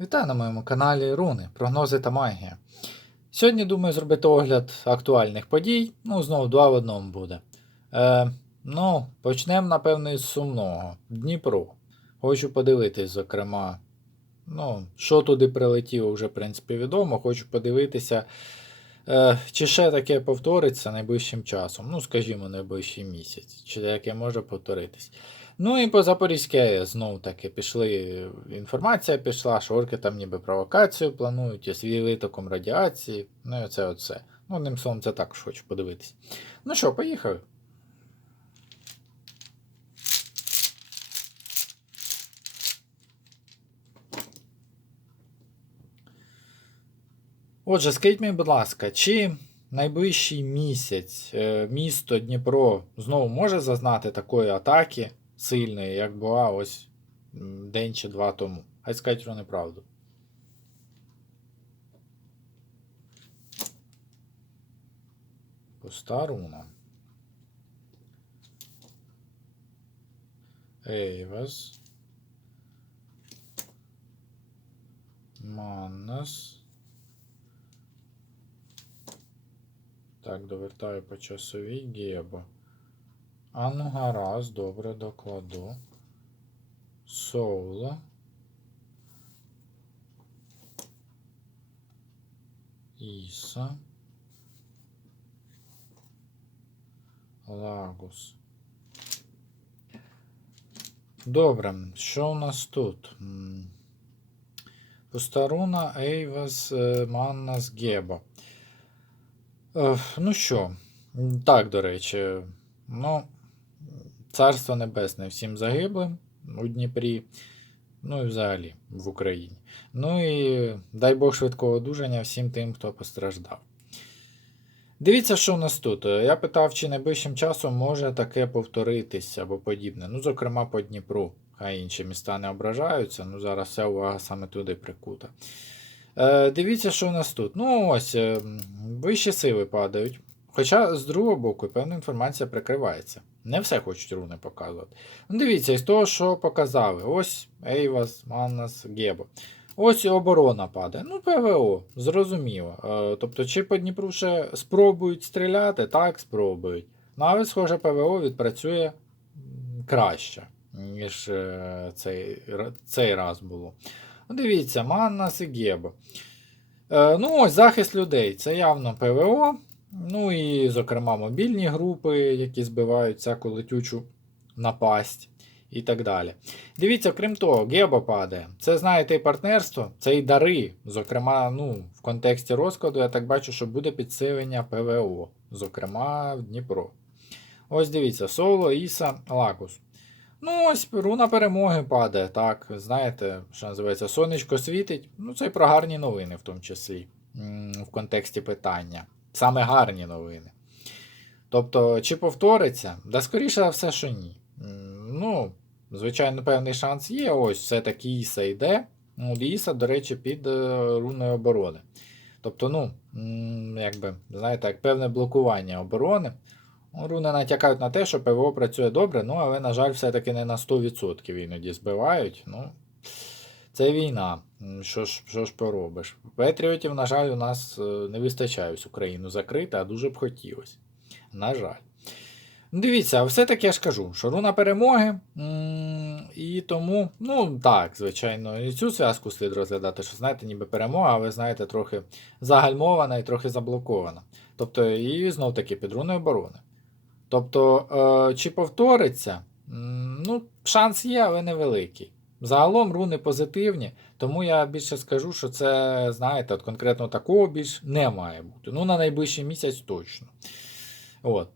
Вітаю на моєму каналі Руни, прогнози та магія. Сьогодні думаю зробити огляд актуальних подій. Ну, знову два в одному буде. Е, ну, почнемо, напевно, із сумного. Дніпро. Хочу подивитись, зокрема, ну, що туди прилетіло, вже, в принципі, відомо. Хочу подивитися, чи ще таке повториться найближчим часом. Ну, скажімо, найближчий місяць, чи таке може повторитись. Ну і по Запорізьке знову таки пішли. Інформація пішла, що орки там ніби провокацію планують, і свій витоком радіації. Ну і оце оце. Ну, одним словом, це також хочу подивитись. Ну що, поїхали. Отже, скажіть мені, будь ласка, чи найближчий місяць е, місто Дніпро знову може зазнати такої атаки сильної, як була ось день чи два тому? Хай скажуть вони правду. Пуста руна. Ейвас. Маннас. Так, довертаю по часовій Гебо. А ну гаразд, добре докладу. Соула. Іса. Лагус. Добре, що у нас тут? Пустаруна, Ейвас, е, Маннас, Гебо. Е, Ну що, так, до речі, ну, царство небесне всім загиблим у Дніпрі, ну і взагалі в Україні. Ну і дай Бог швидкого одужання всім тим, хто постраждав. Дивіться, що у нас тут. Я питав, чи найближчим часом може таке повторитись або подібне. Ну, зокрема, по Дніпру. Хай інші міста не ображаються, ну зараз вся увага саме туди прикута. Е, дивіться, що у нас тут. Ну, ось, е, вищі сили падають. Хоча, з другого боку, певна інформація прикривається. Не все хочуть руни показувати. Ну, дивіться, із того, що показали. Ось Ейвас, Маннас, Гебо. Ось і оборона падає. Ну, ПВО, зрозуміло. Е, тобто, чи по Дніпру ще спробують стріляти? Так, спробують. Ну, але, схоже, ПВО відпрацює краще, ніж е, цей, цей раз було. Ну, Дивіться, Маннас і Гебо. Е, ну, ось захист людей. Це явно ПВО. Ну і, зокрема, мобільні групи, які збивають всяку летючу напасть і так далі. Дивіться, крім того, Гебо падає. Це, знаєте, і партнерство, це і дари. Зокрема, ну, в контексті розкладу я так бачу, що буде підсилення ПВО, зокрема в Дніпро. Ось дивіться, Соло, Іса, Лакус. Ну, ось руна перемоги падає, так. Знаєте, що називається, сонечко світить. Ну, це і про гарні новини, в тому числі, в контексті питання. Саме гарні новини. Тобто, чи повториться? Да, скоріше за все, що ні. Ну, звичайно, певний шанс є. Ось все-таки Іса йде. Ну, Іса, до речі, під е, руною оборони. Тобто, ну, якби, знаєте, як певне блокування оборони. Ну, Руни натякають на те, що ПВО працює добре, ну але, на жаль, все-таки не на 100% іноді збивають. Ну, це війна. Що ж, що ж поробиш? Патріотів, на жаль, у нас е, не вистачає ось Україну закрити, а дуже б хотілося. На жаль. Ну, Дивіться, все-таки я ж кажу, що руна перемоги. І тому, ну так, звичайно, і цю зв'язку слід розглядати, що знаєте, ніби перемога, але знаєте, трохи загальмована і трохи заблокована. Тобто, і знов таки під руною оборони. Тобто, е, чи повториться? Ну, шанс є, але невеликий. Загалом руни позитивні, тому я більше скажу, що це, знаєте, от конкретно такого більш не має бути. Ну, на найближчий місяць точно. От.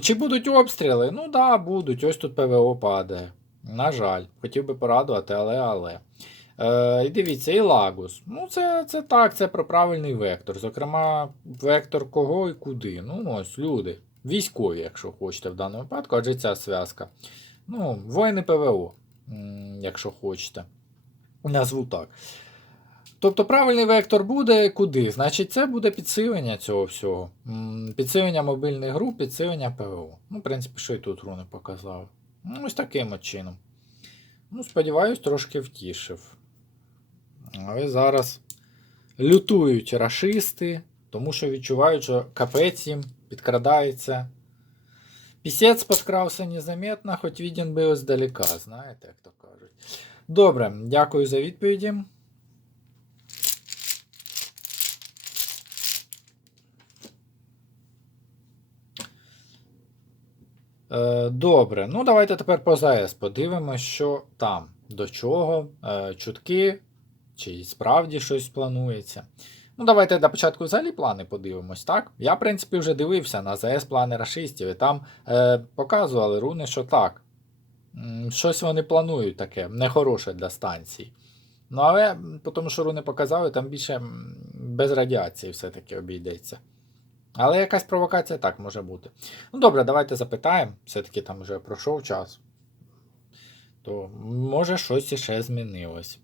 Чи будуть обстріли? Ну так, да, будуть. Ось тут ПВО падає. На жаль, хотів би порадувати, але але. Е, дивіться, і Лагус. Ну, це, це так, це про правильний вектор. Зокрема, вектор кого і куди. Ну, ось люди. Військові, якщо хочете в даному випадку, адже ця зв'язка. Ну, воїни ПВО, якщо хочете. Назву так. Тобто правильний вектор буде куди? Значить, це буде підсилення цього всього. Підсилення мобільних груп, підсилення ПВО. Ну, в принципі, що і тут руни показав. Ну, ось таким от чином. Ну, сподіваюсь, трошки втішив. Але зараз лютують рашисти, тому що відчувають, що капець їм підкрадається. Пісець подкрався незаметно, хоч виден би здалека, знаєте, як то кажуть. Добре, дякую за відповіді. Е, Добре, ну давайте тепер по ЗАЕС подивимося, що там, до чого, е, чутки, чи справді щось планується. Ну, давайте на початку взагалі плани подивимось, так? Я, в принципі, вже дивився на ЗАЕС плани рашистів, і там е, показували руни, що так. Щось вони планують таке, нехороше для станцій. Ну, але, тому що руни показали, там більше без радіації все-таки обійдеться. Але якась провокація так може бути. Ну добре, давайте запитаємо. Все-таки там вже пройшов час. То може щось іще змінилось.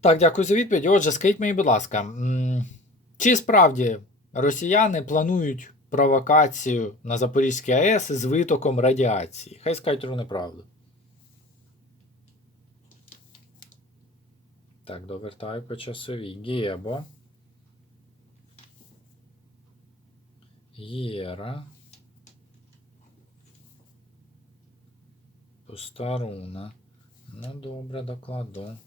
Так, дякую за відповідь. Отже, скажіть мені, будь ласка, чи справді росіяни планують провокацію на Запорізькій АЕС з витоком радіації? Хай скажуть руни правду. Так, довертаю по часовій. Гебо. Єра. Пустаруна. Ну, добре, докладу.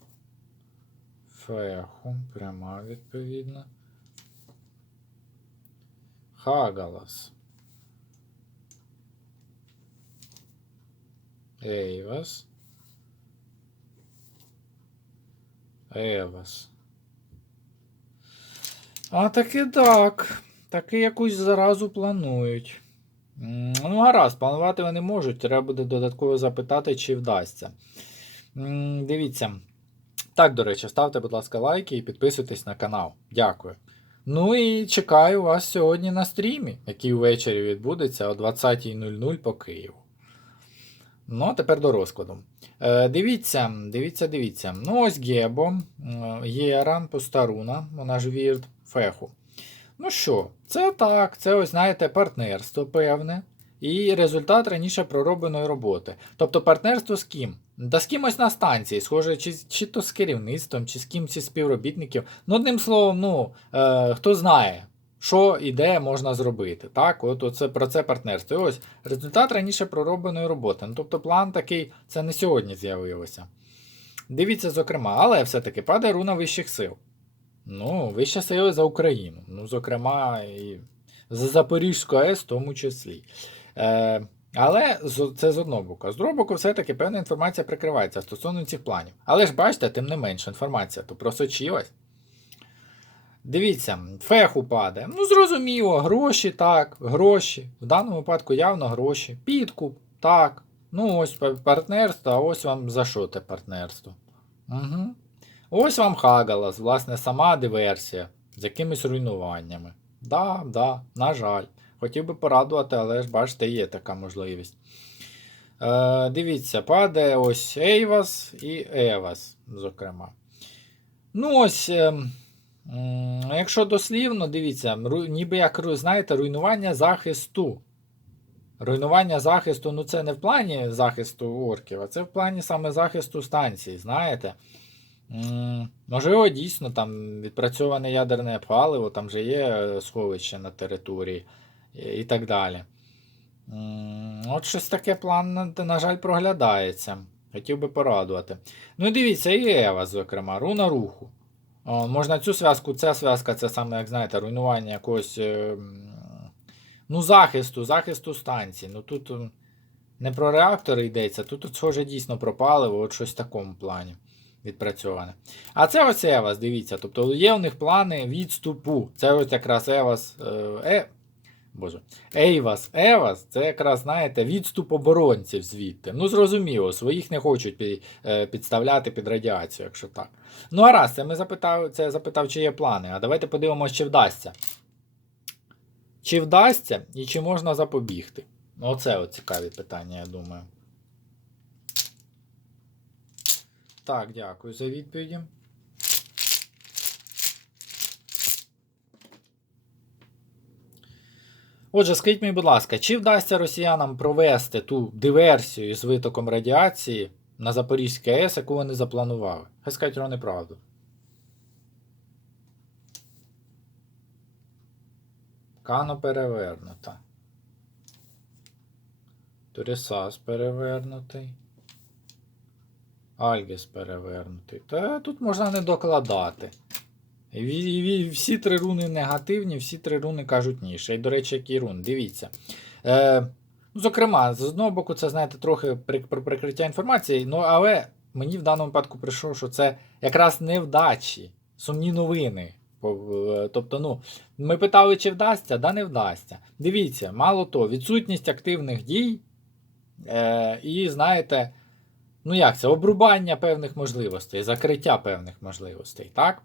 Феху. Пряма відповідно. Хагалас. Ейвас. Евас. А таки так. Таки якусь заразу планують. Ну, гаразд, планувати вони можуть. Треба буде додатково запитати, чи вдасться. Дивіться. Так, до речі, ставте, будь ласка, лайки і підписуйтесь на канал. Дякую. Ну і чекаю вас сьогодні на стрімі, який ввечері відбудеться о 20.00 по Києву. Ну, а тепер до розкладу. Е, дивіться, дивіться, дивіться. Ну, ось Гебо, е, Єра, Постаруна, вона ж Вірд, Феху. Ну що, це так, це ось, знаєте, партнерство певне. І результат раніше проробленої роботи. Тобто партнерство з ким? Та з кимось на станції, схоже, чи, чи то з керівництвом, чи з кимось із співробітників. Ну, одним словом, ну, е, хто знає, що і де можна зробити. Так, от оце, про це партнерство. І ось результат раніше проробленої роботи. Ну, тобто план такий, це не сьогодні з'явилося. Дивіться, зокрема, але все-таки падає руна вищих сил. Ну, вища сили за Україну. Ну, зокрема, і за Запорізьку АЕС в тому числі. Е, але це з одного боку. З другого боку, все-таки певна інформація прикривається стосовно цих планів. Але ж бачите, тим не менше, інформація то просочилась. Дивіться, фех упаде. Ну, зрозуміло, гроші так, гроші. В даному випадку явно гроші. Підкуп, так. Ну, ось партнерство, а ось вам за що те партнерство. Угу. Ось вам Хагалас, власне, сама диверсія з якимись руйнуваннями. Да, да, на жаль. Хотів би порадувати, але ж бачите, є така можливість. Е, дивіться, падає ось Ейвас і Евас, зокрема. Ну, ось, е, якщо дослівно, дивіться, ніби як знаєте, руйнування захисту. Руйнування захисту, ну це не в плані захисту орків, а це в плані саме захисту станції, знаєте. Можливо, дійсно там відпрацьоване ядерне паливо, там же є е, сховище на території і, так далі. От щось таке план, на, жаль, проглядається. Хотів би порадувати. Ну і дивіться, і Ева, зокрема, руна руху. О, можна цю зв'язку, ця зв'язка, це саме, як знаєте, руйнування якогось е, ну, захисту, захисту станції. Ну тут не про реактори йдеться, тут, схоже дійсно про паливо, от щось в такому плані відпрацьоване. А це ось Евас, дивіться. Тобто є у них плани відступу. Це ось якраз Евас. Е, е, Боже, Ейвас, Евас, це якраз, знаєте, відступ оборонців звідти. Ну, зрозуміло, своїх не хочуть е, підставляти під радіацію, якщо так. Ну, а раз, це ми запитав, це запитав, чи є плани. А давайте подивимося, чи вдасться. Чи вдасться і чи можна запобігти? Оце от цікаві питання, я думаю. Так, дякую за відповіді. Отже, скажіть мені, будь ласка, чи вдасться росіянам провести ту диверсію з витоком радіації на Запорізьке АЕС, яку вони запланували? Хай скажуть рони правду. Кано перевернута. Турісас перевернутий. Альгіс перевернутий. Та тут можна не докладати. Всі три руни негативні, всі три руни кажуть ні. Ще й, до речі, який рун. Дивіться. Е, зокрема, з одного боку, це, знаєте, трохи про прикриття інформації, ну, але мені в даному випадку прийшло, що це якраз невдачі, сумні новини. Е, Тобто, ну, ми питали, чи вдасться, да не вдасться. Дивіться, мало то, відсутність активних дій. Е, і знаєте, ну як це, обрубання певних можливостей, закриття певних можливостей, так?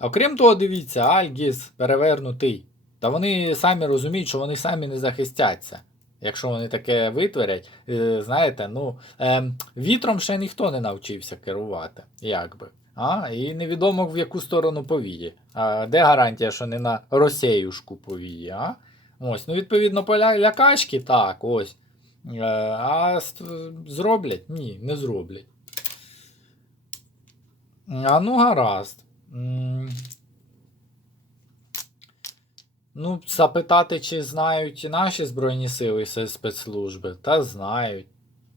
Окрім того, дивіться, Альгіс перевернутий. Та вони самі розуміють, що вони самі не захистяться. Якщо вони таке витворять, е, знаєте, ну, е, вітром ще ніхто не навчився керувати, якби. А, і невідомо в яку сторону повіє. А, де гарантія, що не на Росіюшку повіє, а? Ось, ну, відповідно, поля лякачки, так, ось. Е, а зроблять? Ні, не зроблять. А ну, гаразд. Ну, запитати, чи знають наші Збройні сили і спецслужби, та знають.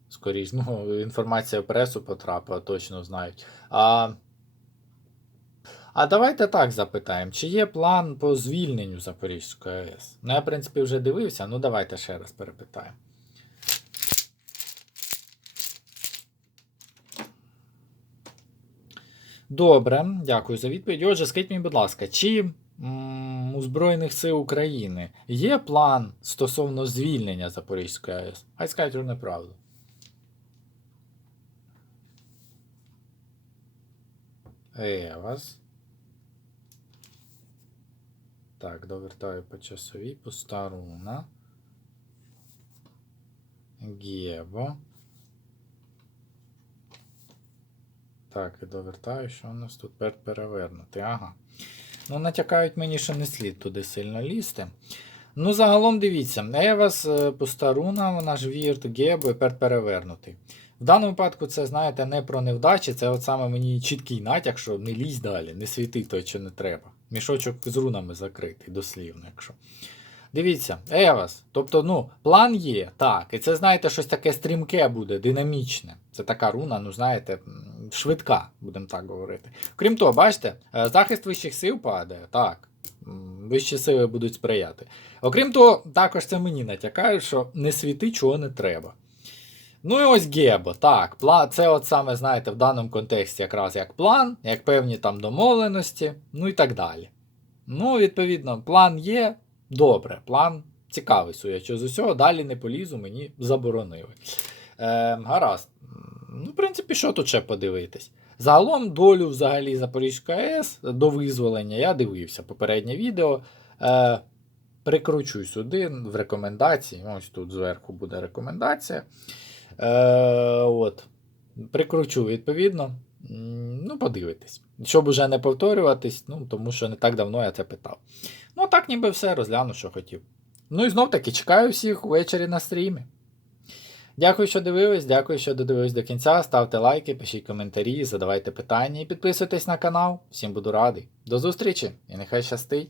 Скоріше, ну, інформація в пресу потрапила, точно знають. А, а давайте так запитаємо: чи є план по звільненню Запорізької АЕС? Ну, я, в принципі, вже дивився, ну давайте ще раз перепитаємо. Добре, дякую за відповідь. Отже, скажіть мені, будь ласка, чи м, у Збройних сил України є план стосовно звільнення Запорізької АЕС? Хай скажуть вам неправду. Евас. Так, довертаю по часовій. Пустаруна. Гєбо. Так, і довертаю, що у нас тут пер перевернути. Ага. Ну, натякають мені, що не слід туди сильно лізти. Ну, загалом дивіться, Евас е, Пустаруна, вона ж Вірт, пер перевернутий. В даному випадку це, знаєте, не про невдачі, це от саме мені чіткий натяк, що не лізь далі, не світи той, що не треба. Мішочок з рунами закритий, дослівно, якщо. Дивіться, Евас. Тобто, ну, план є, так. І це, знаєте, щось таке стрімке буде, динамічне. Це така руна, ну, знаєте, швидка, будемо так говорити. Крім того, бачите, е, захист вищих сил падає, так. Вищі сили будуть сприяти. Окрім того, також це мені натякає, що не світи, чого не треба. Ну і ось Гебо, так, це от саме, знаєте, в даному контексті якраз як план, як певні там домовленості, ну і так далі. Ну, відповідно, план є, добре, план цікавий, судячи з усього, далі не полізу, мені заборонили. Е, гаразд. Ну, в принципі, що тут ще подивитись? Загалом долю взагалі Запорізької АЕС до визволення я дивився попереднє відео. Е, прикручу сюди в рекомендації. Ось тут зверху буде рекомендація. Е, от. Прикручу відповідно. Ну, подивитись. Щоб уже не повторюватись, ну, тому що не так давно я це питав. Ну, так ніби все, розгляну, що хотів. Ну і знов таки чекаю всіх ввечері на стрімі. Дякую, що дивились, дякую, що додивились до кінця. Ставте лайки, пишіть коментарі, задавайте питання і підписуйтесь на канал. Всім буду радий. До зустрічі і нехай щастить!